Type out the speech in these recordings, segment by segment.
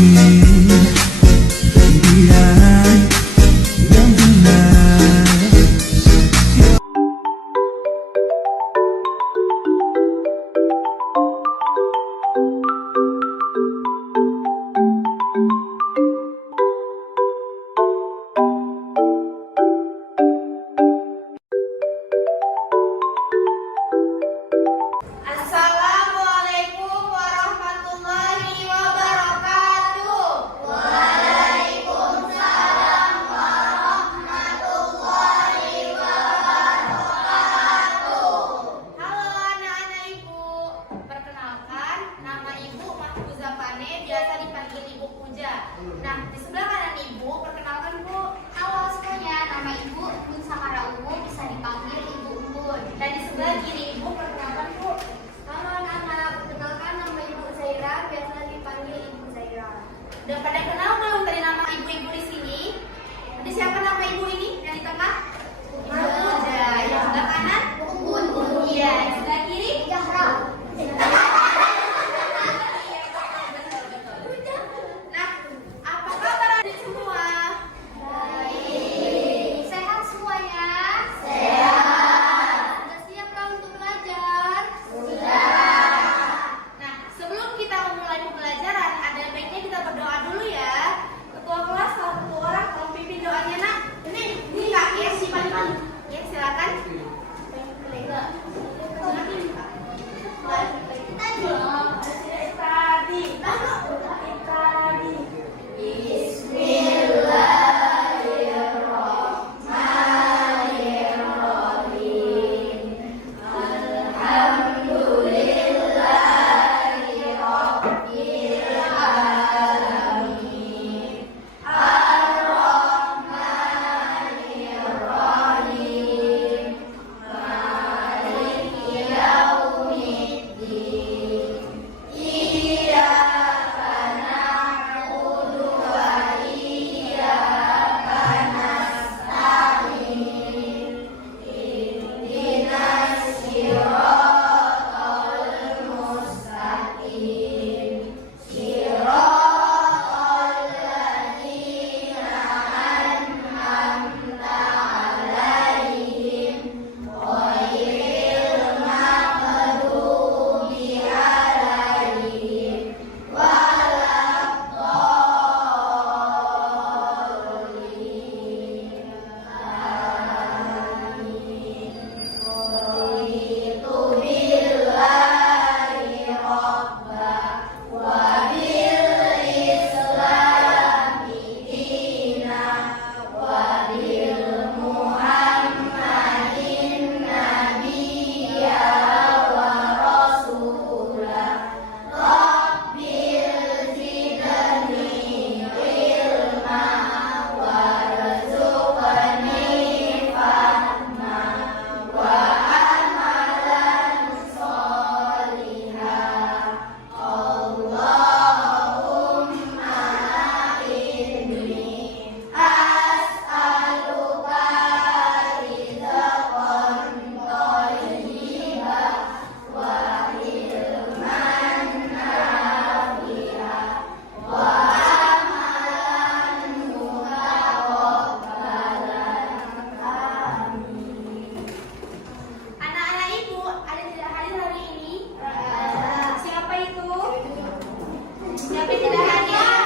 Assalamualaikum warahmatullahi wabarakatuh. Waalaikumsalam warahmatullahi wabarakatuh. Halo anak-anak Ibu, perkenalkan nama Ibu Mahfuza Pane, biasa dipanggil Ibu Puja. Nah, di sebelah kanan Ibu, perkenalkan Bu. Halo semuanya, nama Ibu Bun Samara Ungu, bisa dipanggil Ibu Bun. Dan di sebelah kiri Ibu, perkenalkan Bu. Halo anak-anak, perkenalkan nama Ibu Zaira, biasa dipanggil Ibu Zaira. Udah pada kenal belum tadi nama ibu-ibu di sini? Tadi siapa nama ibu ini yang di tengah? Puja. Yang sebelah kanan? Bun. Iya. Yang sebelah kiri? Zahra. Nah, apa kabar adik semua? Baik. Sehat semuanya? Sehat. Sudah siapkah untuk belajar? Sudah. Nah, sebelum kita memulai pembelajaran, ada baiknya kita berdoa dulu ya. Ketua kelas, salah satu orang tolong pimpin doanya nak. Ini Kak, ya si paling. Ya, silakan. Anak-anak Ibu, ada yang tidak hadir hari ini? Siapa itu? Siapa yang tidak hadir?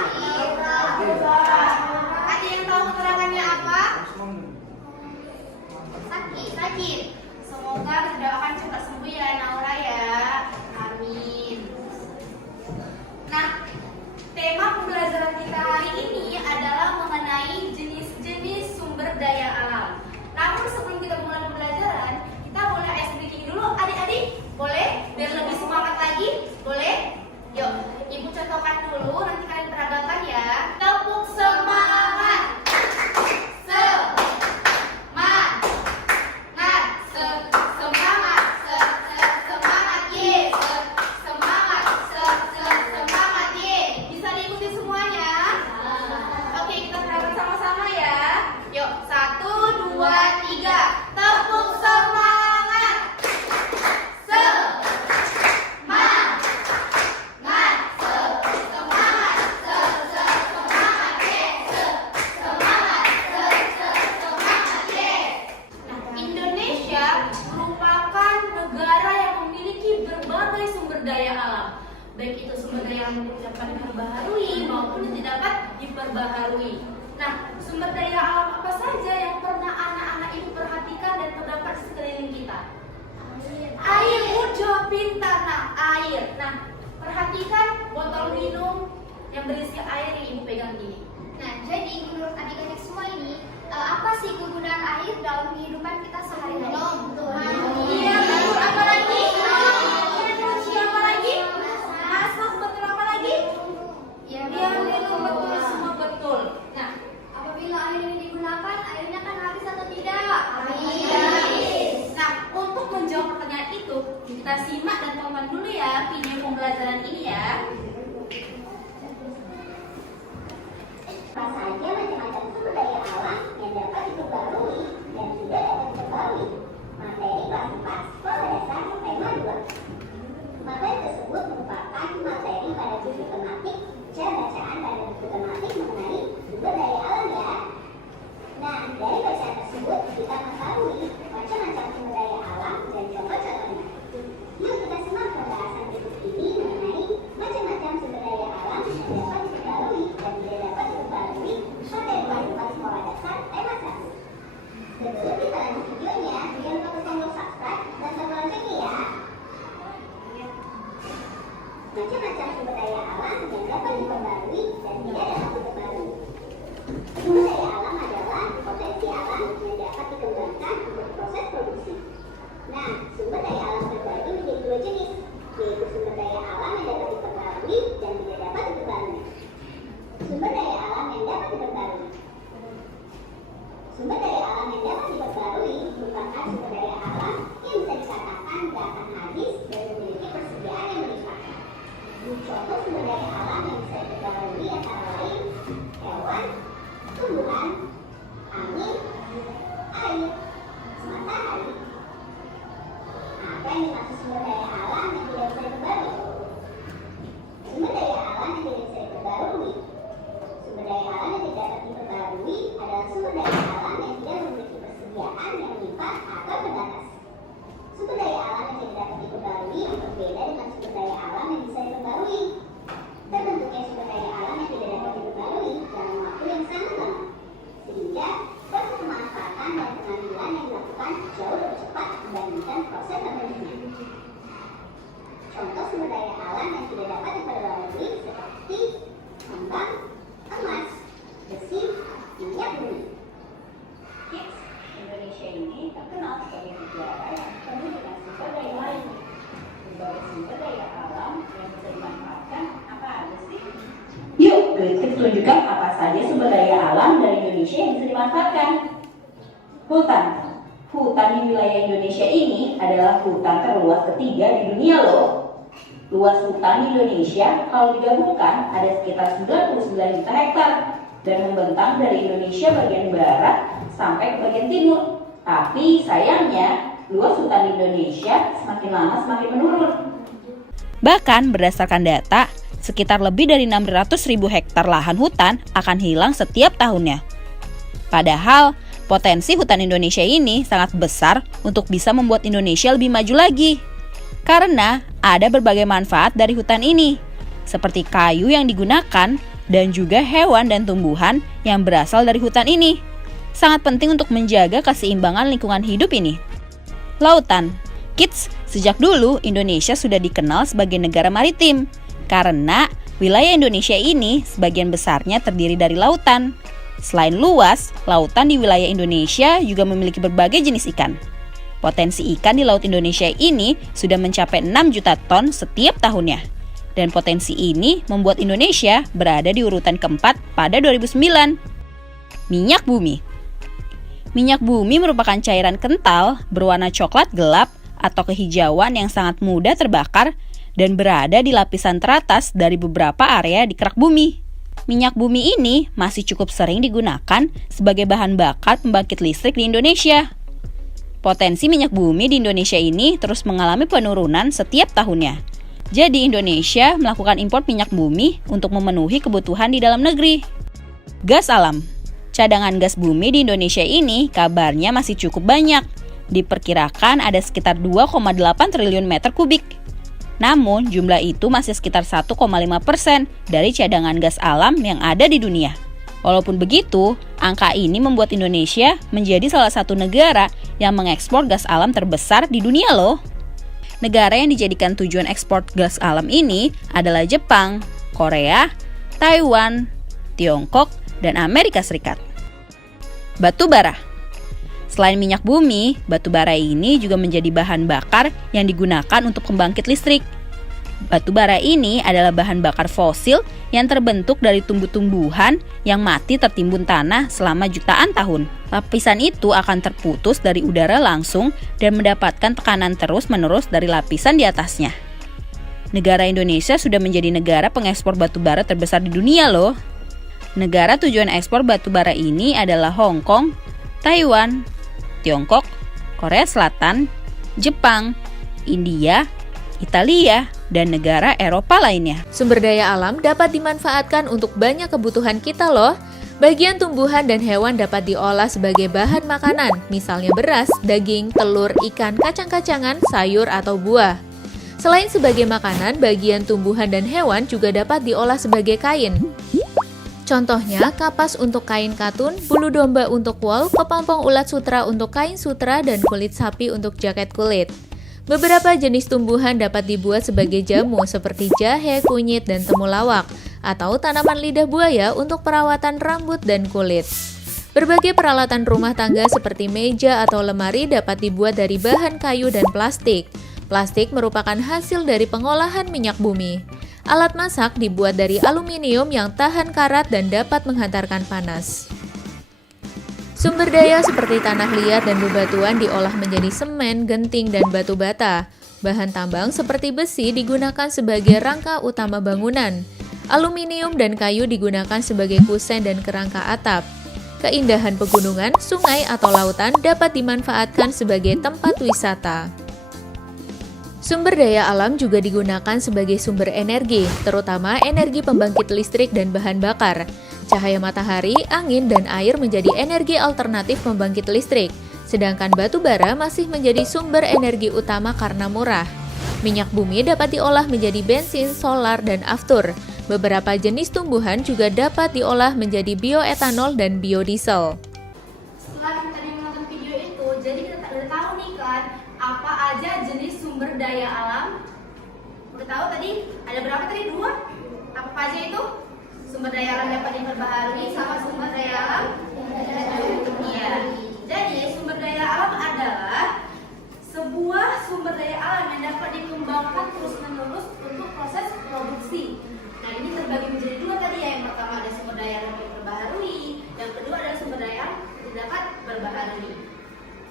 Ada yang tahu keterangannya apa? Sakit. Semoga doakan cepat sembuh ya Naura ya. Amin. Nah, tema pembelajaran kita hari ini adalah mengenai jenis-jenis sumber daya alam. Namun sebelum kita mulai pembelajaran, kita boleh ice breaking dulu, adik-adik? Boleh? Biar lebih semangat lagi? Boleh? Yuk, Ibu contohkan dulu. itu sumber daya alam yang dapat diperbaharui maupun yang tidak dapat diperbaharui. Nah, sumber daya alam apa saja yang pernah anak-anak ini perhatikan dan terdapat di sekeliling kita? Air. Jawab pintar. Nah, air. Nah, perhatikan botol minum yang berisi air yang ibu pegang ini. Nah, jadi menurut adik-adik semua ini, apa sih kegunaan air dalam kehidupan kita sehari-hari? Iya, betul. Apa lagi? Siapa lagi? Masak, betul. Apa lagi? Ya, Iya, minum, betul. Semua betul. Nah, apabila air ini digunakan, airnya kan habis atau tidak? Nah, untuk menjawab pertanyaan itu, kita simak dan tonton dulu ya video pembelajaran ini ya. Apa saja macam-macam sumber daya alam yang dapat diperbarui dan tidak dapat diperbarui. Materi kelas 4 Sekolah Dasar tema 2. Materi tersebut merupakan materi pada buku tematik cara bacaan pada buku tematik mengenai sumber daya alam ya. Nah, dari bacaan tersebut kita mengetahui macam-macam sumber daya alam dan contoh-contohnya. Yuk kita simak pembahasan berikut ini mengenai macam-macam sumber daya alam yang dapat diperbarui dan tidak dapat diperbarui materi kelas 4 Sekolah Dasar tema 1. Sebelum kita lanjut videonya, jangan lupa tombol subscribe dan tombol loncengnya ya. Macam-macam sumber daya alam yang dapat diperbarui dan tidak dapat diperbarui. Sumber daya alam adalah potensi alam yang dapat dikembangkan untuk proses produksi. Nah, sumber daya alam terbagi menjadi dua jenis, yaitu sumber daya alam yang dapat diperbarui dan tidak dapat diperbarui. Sumber daya alam yang dapat diperbarui. Sumber daya alam yang dapat diperbarui merupakan sumber daya alam yang bisa dikatakan tidak akan habis dan memiliki persediaan yang berlimpah. Contoh sumber daya alam yang bisa diperbarui antara lain hewan, tumbuhan, angin, air, matahari. Apa yang dimaksud sumber daya alam yang tidak bisa diperbarui? Sumber daya alam yang tidak bisa diperbarui. Sumber daya alam yang tidak dapat diperbarui adalah sumber daya alam yang tidak memiliki persediaan yang berlimpah atau terbatas. Sumber daya alam yang tidak dapat diperbarui berbeda dengan sumber daya alam yang bisa diperbarui. Terbentuknya sumber daya alam yang tidak dapat diperbarui dalam waktu yang sangat lama, sehingga proses pemanfaatan dan pengambilan yang dilakukan jauh lebih cepat dibandingkan proses terbentuknya. Contoh sumber daya alam yang tidak dapat diperbarui seperti tambang, emas, besi, minyak bumi. Kids, Indonesia ini terkenal sebagai negara yang penuh dengan sumber daya lain. Berbagai sumber daya alam yang bisa dimanfaatkan apa aja sih? Yuk, kita tunjukkan apa saja sumber daya alam dari Indonesia yang bisa dimanfaatkan. Hutan. Hutan di wilayah Indonesia ini adalah hutan terluas ketiga di dunia loh. Luas hutan di Indonesia kalau digabungkan ada sekitar 99 juta hektar dan membentang dari Indonesia bagian barat sampai ke bagian timur. Tapi sayangnya luas hutan di Indonesia semakin lama semakin menurun. Bahkan berdasarkan data, sekitar lebih dari 600.000 hektar lahan hutan akan hilang setiap tahunnya. Padahal potensi hutan Indonesia ini sangat besar untuk bisa membuat Indonesia lebih maju lagi. Karena ada berbagai manfaat dari hutan ini, seperti kayu yang digunakan dan juga hewan dan tumbuhan yang berasal dari hutan ini. Sangat penting untuk menjaga keseimbangan lingkungan hidup ini. Lautan. Kids, sejak dulu Indonesia sudah dikenal sebagai negara maritim. Karena wilayah Indonesia ini sebagian besarnya terdiri dari lautan. Selain luas, lautan di wilayah Indonesia juga memiliki berbagai jenis ikan. Potensi ikan di Laut Indonesia ini sudah mencapai 6 juta ton setiap tahunnya. Dan potensi ini membuat Indonesia berada di urutan keempat pada 2009. Minyak bumi. Minyak bumi merupakan cairan kental berwarna coklat gelap atau kehijauan yang sangat mudah terbakar dan berada di lapisan teratas dari beberapa area di kerak bumi. Minyak bumi ini masih cukup sering digunakan sebagai bahan bakar pembangkit listrik di Indonesia. Potensi minyak bumi di Indonesia ini terus mengalami penurunan setiap tahunnya. Jadi Indonesia melakukan impor minyak bumi untuk memenuhi kebutuhan di dalam negeri. Gas alam. Cadangan gas bumi di Indonesia ini kabarnya masih cukup banyak. Diperkirakan ada sekitar 2,8 triliun meter kubik. Namun, jumlah itu masih sekitar 1,5% dari cadangan gas alam yang ada di dunia. Walaupun begitu, angka ini membuat Indonesia menjadi salah satu negara yang mengekspor gas alam terbesar di dunia loh. Negara yang dijadikan tujuan ekspor gas alam ini adalah Jepang, Korea, Taiwan, Tiongkok, dan Amerika Serikat. Batu bara. Selain minyak bumi, batu bara ini juga menjadi bahan bakar yang digunakan untuk pembangkit listrik. Batu bara ini adalah bahan bakar fosil yang terbentuk dari tumbuh-tumbuhan yang mati tertimbun tanah selama jutaan tahun. Lapisan itu akan terputus dari udara langsung dan mendapatkan tekanan terus-menerus dari lapisan di atasnya. Negara Indonesia sudah menjadi negara pengekspor batu bara terbesar di dunia loh. Negara tujuan ekspor batu bara ini adalah Hong Kong, Taiwan, Tiongkok, Korea Selatan, Jepang, India, Italia, dan negara Eropa lainnya. Sumber daya alam dapat dimanfaatkan untuk banyak kebutuhan kita loh. Bagian tumbuhan dan hewan dapat diolah sebagai bahan makanan, misalnya beras, daging, telur, ikan, kacang-kacangan, sayur, atau buah. Selain sebagai makanan, bagian tumbuhan dan hewan juga dapat diolah sebagai kain. Contohnya, kapas untuk kain katun, bulu domba untuk wol, kepompong ulat sutra untuk kain sutra, dan kulit sapi untuk jaket kulit. Beberapa jenis tumbuhan dapat dibuat sebagai jamu seperti jahe, kunyit, dan temulawak, atau tanaman lidah buaya untuk perawatan rambut dan kulit. Berbagai peralatan rumah tangga seperti meja atau lemari dapat dibuat dari bahan kayu dan plastik. Plastik merupakan hasil dari pengolahan minyak bumi. Alat masak dibuat dari aluminium yang tahan karat dan dapat menghantarkan panas. Sumber daya seperti tanah liat dan bebatuan diolah menjadi semen, genting, dan batu bata. Bahan tambang seperti besi digunakan sebagai rangka utama bangunan. Aluminium dan kayu digunakan sebagai kusen dan kerangka atap. Keindahan pegunungan, sungai, atau lautan dapat dimanfaatkan sebagai tempat wisata. Sumber daya alam juga digunakan sebagai sumber energi, terutama energi pembangkit listrik dan bahan bakar. Cahaya matahari, angin, dan air menjadi energi alternatif pembangkit listrik, sedangkan batu bara masih menjadi sumber energi utama karena murah. Minyak bumi dapat diolah menjadi bensin, solar, dan aftur. Beberapa jenis tumbuhan juga dapat diolah menjadi bioetanol dan biodiesel. Setelah kita tadi menonton video itu, jadi kita udah tahu nih kan apa aja jenis sumber daya alam. Udah tahu tadi ada berapa tadi? 2? Apa aja itu? Sumber daya alam dapat diperbaharui sama sumber daya alam. Iya. Jadi sumber daya alam adalah sebuah sumber daya alam yang dapat dikembangkan terus-menerus untuk proses produksi. Nah, ini terbagi menjadi 2 tadi ya. Yang pertama ada sumber daya alam yang diperbaharui, yang kedua adalah sumber daya alam yang dapat berbaharui.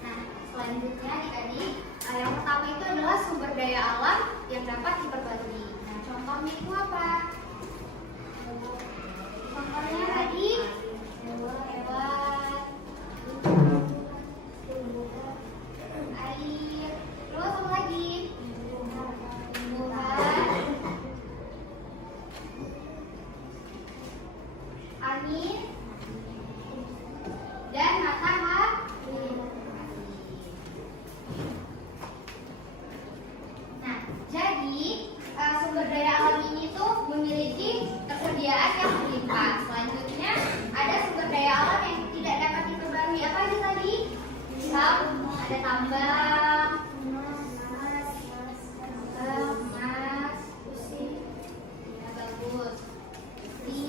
Nah, selanjutnya adik-adik, yang pertama itu adalah sumber daya alam yang dapat diperbarui. Nah, contohnya itu apa? Contohnya tadi hewan, air, terus apa lagi? Tumbuhan, angin, dan matahari. Nah, jadi sumber daya alam ini tuh memiliki ketersediaan yang berlimpah. Selanjutnya ada sumber daya alam yang tidak dapat diperbarui. Apa aja tadi? Misal ada tambang, emas, besi, ya bagus, besi,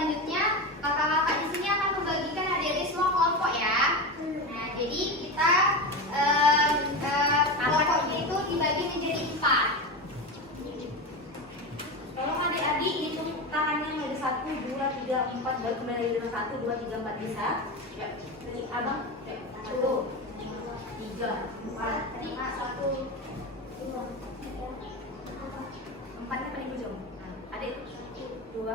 selanjutnya kakak-kakak di sini akan membagikan adik-adik semua kelompok ya. Nah, jadi kita kelompoknya itu dibagi menjadi 4. Tolong adik-adik hitung tangannya dari 1, 2, 3, 4, baru kembali dari 1, 2, 3, 4 bisa. Ya, tadi abang 1, 3, 4, tadi 1, 2, 4-nya paling ujung. Nah, adik 2,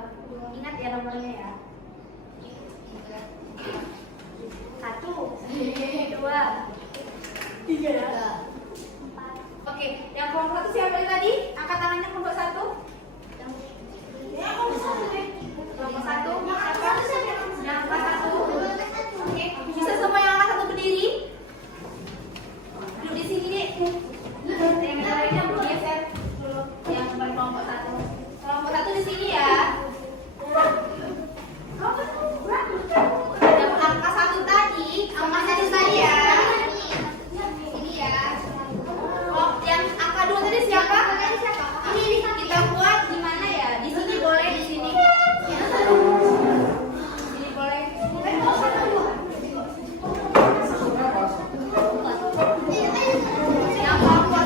ingat ya nomornya ya. 1, 2, 3. Oke, yang kelompok 1 siapa tadi? Angkat tangannya kelompok 1. Kelompok 1 siapa? Yang angkat 1. Oke, bisa semua yang angkat 1 berdiri? Duduk di sini deh. Yang lainnya bergeser dulu. Yang kelompok 1. Kelompok 1 di sini ya. Yang angka 1 tadi, angka 1 tadi ya. Ini ya. Oh, yang angka 2 tadi siapa? Ini kita buat di mana ya? Di sini boleh, di sini. Sini boleh. Yang kelompok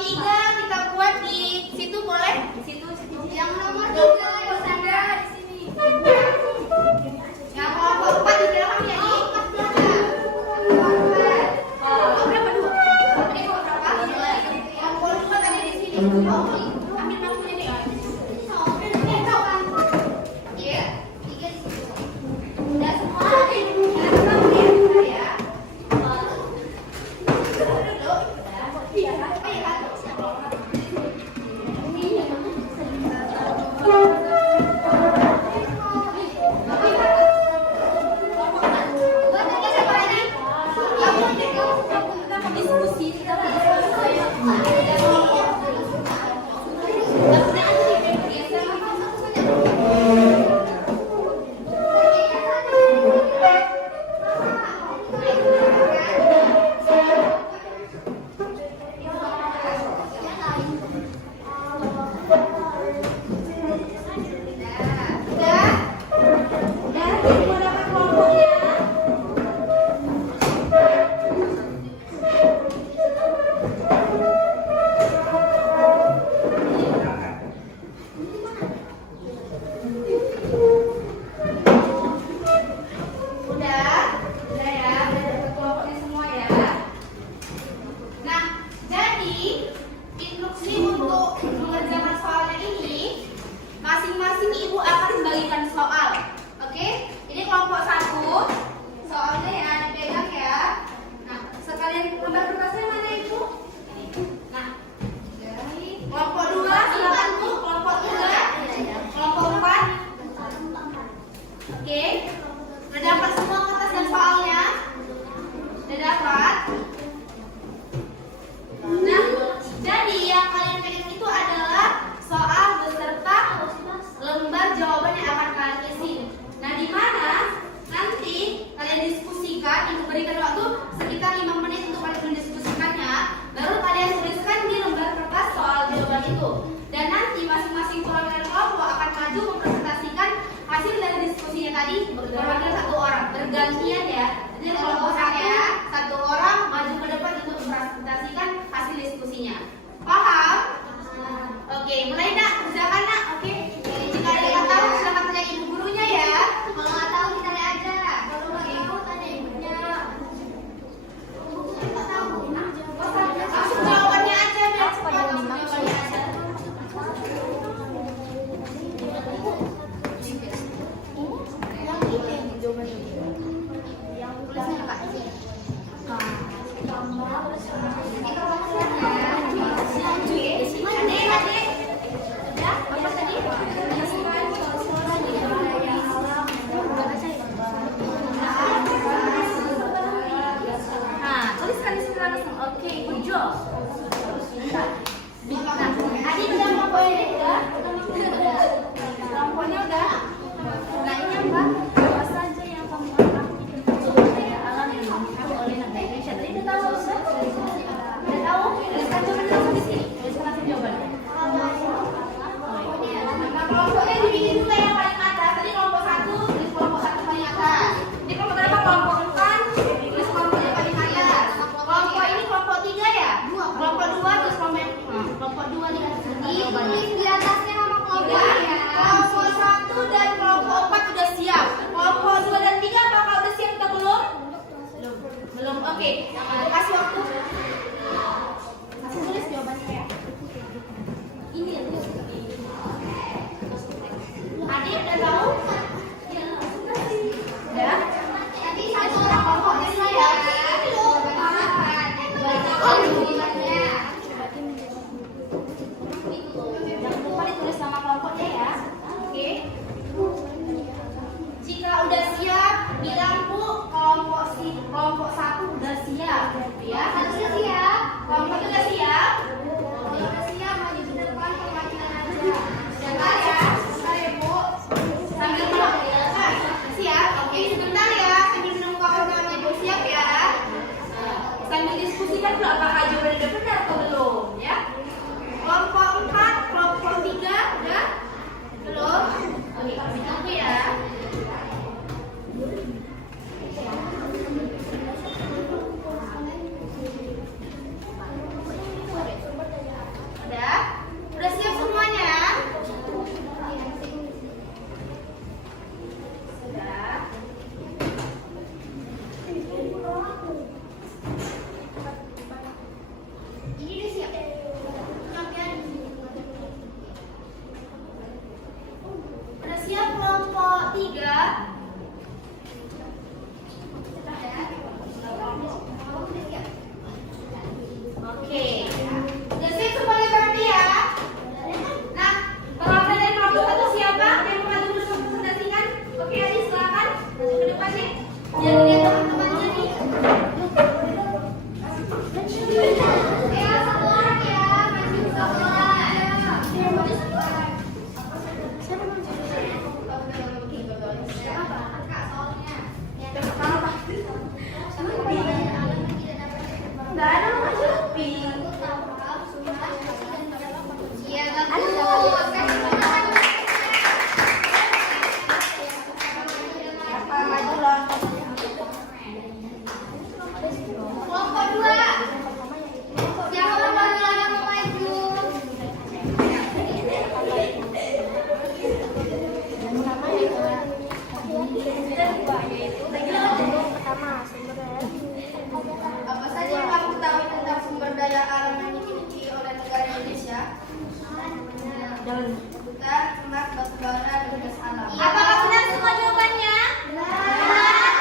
3 kita buat di situ boleh? Di situ. Yang nomor 3 ya, Sandra di sini. Yang kelompok 4 di belakang ya, Di. Oh, berapa 2? Tadi berapa? Kelompok 2 tadi di sini. Ambil bangkunya deh. Iya, 3 di situ. Udah semua nih. Udah semua ya. Duduk. Iya, iya. Bergantian ya. Jadi kelompok satu orang maju ke depan untuk mempresentasikan hasil diskusinya. Paham? Oke, mulai nak, kerjakan nak. Oke. Jika ada yang tahu silakan tanya ibu gurunya ya. Kalau nggak tahu kita lihat aja. Kalau nggak tahu tanya ibunya. Langsung jawabannya aja biar cepat. Langsung jawabannya aja. Yang tulisnya Kak. Ditulis di atasnya nama kelompok ya. Kelompok 1 dan kelompok 4 sudah siap. Kelompok 2 dan 3 apakah udah siap atau belum? Belum. Oke. Kasih waktu. Masih tulis jawabannya ya. Ini. Adik udah tahu? Udah? Nanti satu orang kelompoknya saya. Jangan lupa ditulis nama kelompoknya ya. Oke. Jika udah siap, bilang Bu, kelompok 1 udah siap. Ya, Satunya siap. kelompok 1 udah siap. Udah siap, maju ke depan, pemakilan aja. Sebentar ya, sebentar ya Bu. Sambil melakukan. Siap, oke sebentar ya. Sambil menunggu kawan-kawannya Bu siap ya. Sambil diskusikan dulu apakah jawabannya udah benar atau belum ya. Kelompok 4, kelompok 3 udah? Belum? Oke, kami tunggu ya. Udah? Udah siap semuanya? Sudah. Ini udah siap. Udah siap kelompok 3? Oke. Udah siap semuanya berarti ya? Nah, perwakilan dari kelompok 1 siapa? Yang mau maju bersama presentasikan? Oke, Adi silakan maju ke depan nih. Biar lihat teman-temannya nih. Ya, satu orang ya, maju ke kelas. Enggak ada maju. Iya, bagus. Maju loh. Kelompok 2. Siapa perwakilan yang mau maju? Apa saja yang kamu ketahui tentang sumber daya alam yang dimiliki oleh negara Indonesia? Hutan, emas, batu bara, dan gas alam. Apakah benar semua jawabannya? Benar.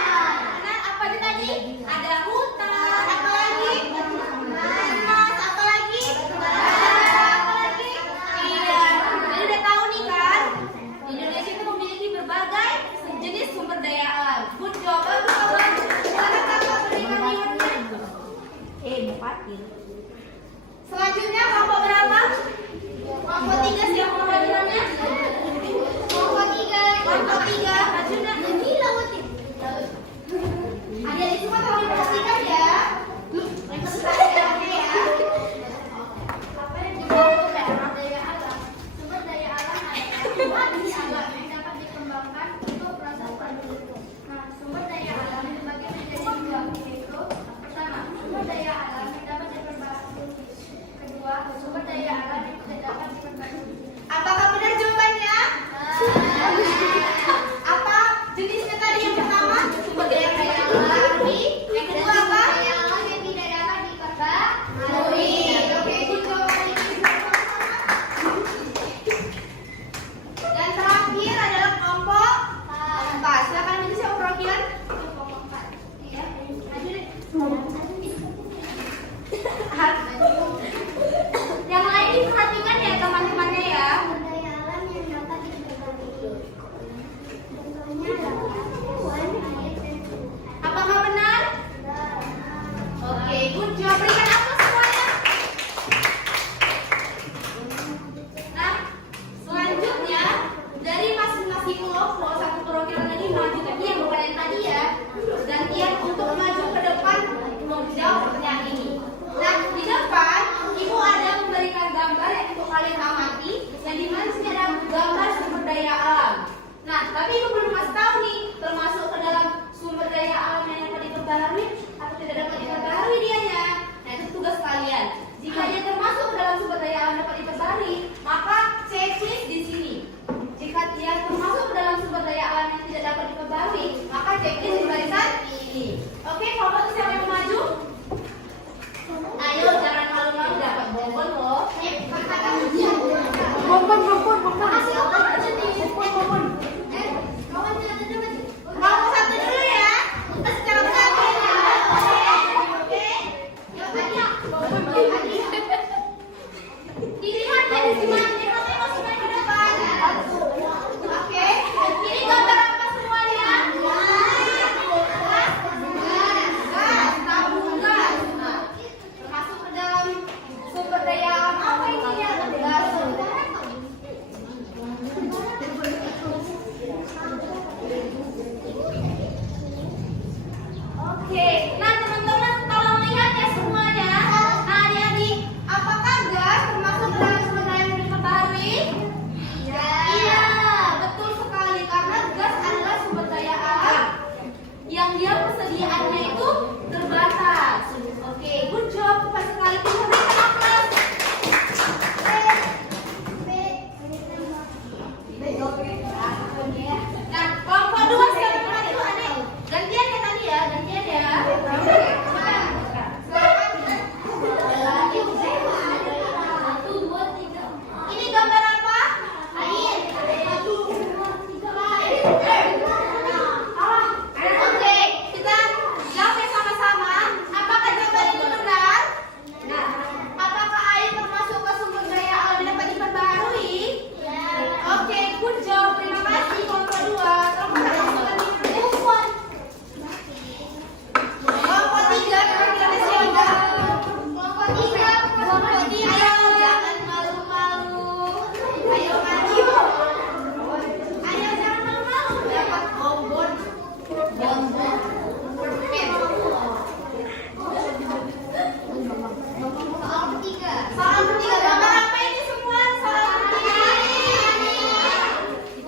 Apa aja tadi? Ada hutan. Apa lagi? Emas. Apa lagi? Apa lagi? Iya. Jadi udah tahu nih kan? Indonesia itu memiliki berbagai jenis sumber daya alam. Good job. Bagus kawan. Silakan kakak berikan rewardnya. Selanjutnya kelompok berapa? Kelompok 3 siapa perwakilannya? Kelompok 3. Kelompok 3 majunya. Adik-adik semua tolong diperhatikan ya. Diperhatikan ya. Apa yang disebut sumber daya alam? Sumber daya alam adalah jenis alam yang dapat dikembangkan untuk proses produktif. Nah, sumber daya alam dibagi menjadi 2, yaitu pertama, sumber daya alam yang dapat diperbaharui. Kedua, sumber daya alam yang tidak dapat diperbaharui. Apakah benar jawabannya? Apa jenisnya tadi yang pertama? Sumber daya alam. Yang kedua apa? Daya alam yang tidak dapat diperbaharui. Oke, itu jawabannya. Dan terakhir adalah kelompok 4. Silakan menjadi siapa perwakilan? Iya, maju deh. Yang lain diperhatikan ya teman-temannya ya. Sumber daya alam yang dapat diperbaharui. Contohnya adalah awan, air, dan tumbuhan. Apakah benar? Oke, good job. Berikan aplaus semuanya. Nah, selanjutnya dari masing-masing kelompok satu perwakilan lagi maju tadi yang bukan yang tadi ya. Gantian untuk maju ke depan menjawab pertanyaan ini. Nah, di depan ibu ada memberikan gambar yang untuk kalian amati, yang dimana di sini ada gambar sumber daya alam. Nah, tapi ibu belum kasih tahu nih, termasuk ke dalam sumber daya alam yang dapat diperbaharui atau tidak dapat diperbaharui dianya. Nah, itu tugas kalian. Jika dia termasuk ke dalam sumber daya alam dapat diperbaharui, Simak, masukkan ke depan. Oke, ini gambar apa semuanya? Gas, tabung gas. Nah, termasuk ke dalam sumber daya alam apa ini ya? Gas. Oke, nah teman-teman tolong lihat ya semuanya. Nah adik-adik, apakah gas termasuk dalam sumber daya yang diperbarui? Iya, betul sekali karena gas adalah sumber daya alam yang dia persediaannya itu terbatas. Oke, good job, pas sekali kita berikan aplaus. Nah, kelompok 2 siapa teman itu adik? Gantian ya tadi ya, gantian ya. Ini gambar apa? Air. Oke, kita jawab ya sama-sama. Apakah jawaban itu benar? Apakah air termasuk ke sumber daya alam yang dapat diperbarui? Oke, good job. Terima kasih kelompok 2. Kelompok 3 kira-kira siapa? Kelompok 3. Ayo jangan malu-malu. Ayo maju. Ayo jangan malu-malu. Dapat bonbon. Soal ketiga, gambar apa ini semua? Soal ketiga.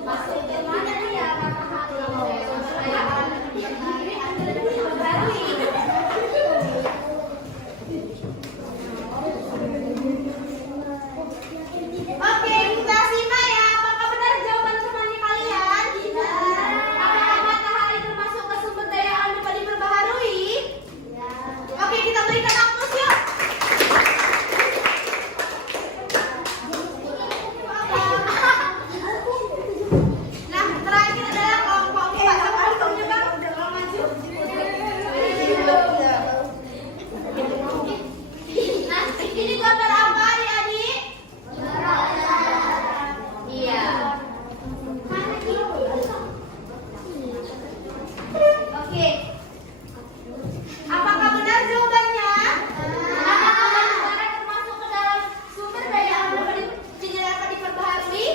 Masuk mana nih ya? Oke, kita simak ya. Apakah benar jawaban semuanya kalian? Apakah matahari termasuk ke sumber daya alam dapat diperbaharui? Oke, kita berikan aplaus yuk. Nah, terakhir adalah kelompok 4. Siapa kelompoknya bang? Udah maju. Nah, ini gambar apa adik-adik? Iya. Oke. Apakah benar jawabannya? Apakah matahari termasuk ke dalam sumber daya alam tidak dapat diperbaharui?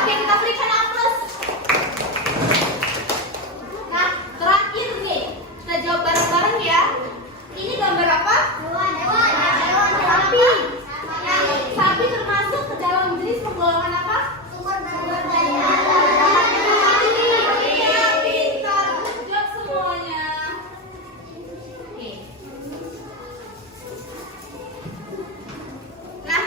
Oke, kita berikan aplaus. Nah, terakhir nih, kita jawab bareng-bareng ya. Ini gambar apa? Sapi. Nah, sapi termasuk ke dalam jenis penggolongan apa? Iya, pintar. Good job semuanya. Oke. Nah,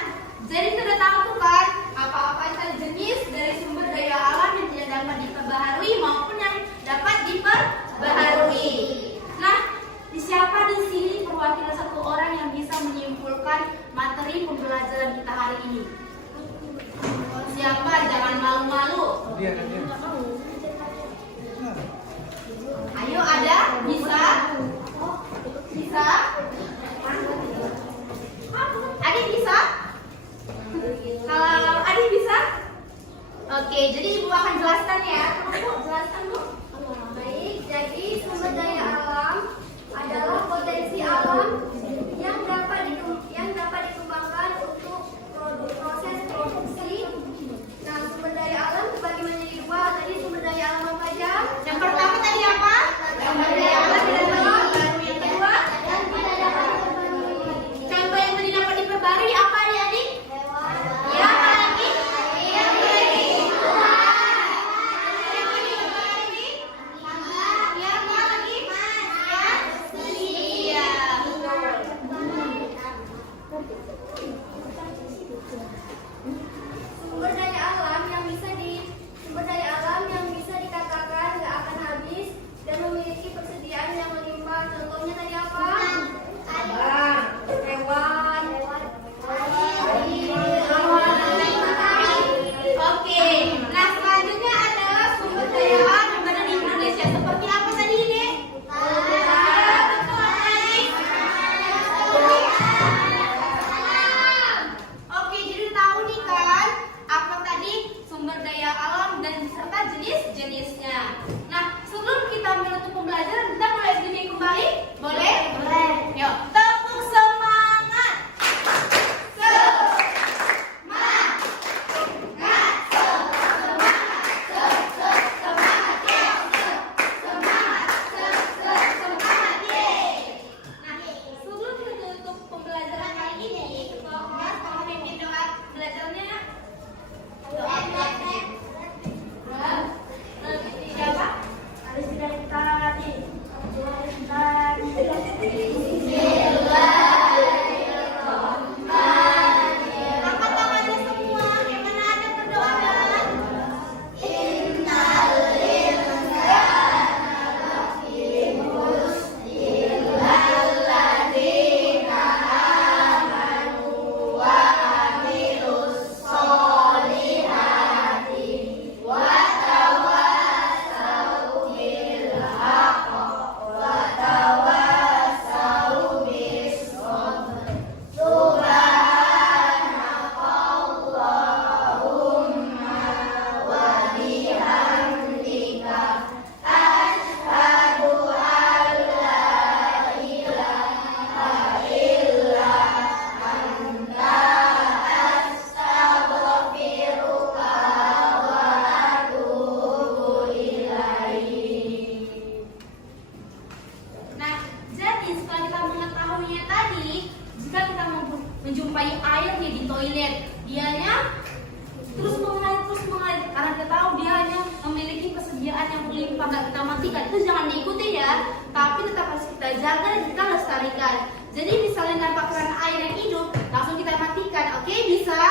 jadi sudah tahu tuh kan apa-apa saja jenis dari sumber daya alam yang tidak dapat diperbaharui maupun yang dapat diperbaharui. Nah, siapa di sini perwakilan satu orang yang bisa menyimpulkan materi pembelajaran kita hari ini? Siapa? Jangan malu-malu. Ayo, ada? Bisa? Bisa? Adik bisa? Kalau adik bisa? Oke, jadi ibu akan jelaskan ya. Tolong Bu, jelaskan Bu. Baik, jadi sumber daya alam adalah potensi alam yang dapat dikembangkan untuk proses produksi. Nah, sumber daya alam terbagi menjadi 2. Tadi sumber daya alam apa aja? Yang pertama tadi apa? Sumber daya alam tidak dapat diperbarui. Yang kedua? Contoh yang tadi dapat diperbarui apa adik-adik? Ya, apa lagi? terus mengalir karena kita tahu dia hanya memiliki persediaan yang berlimpah. Nggak kita matikan, itu jangan diikuti ya, tapi tetap harus kita jaga dan kita lestarikan. Jadi misalnya nampak keran air yang hidup, langsung kita matikan. Oke, bisa?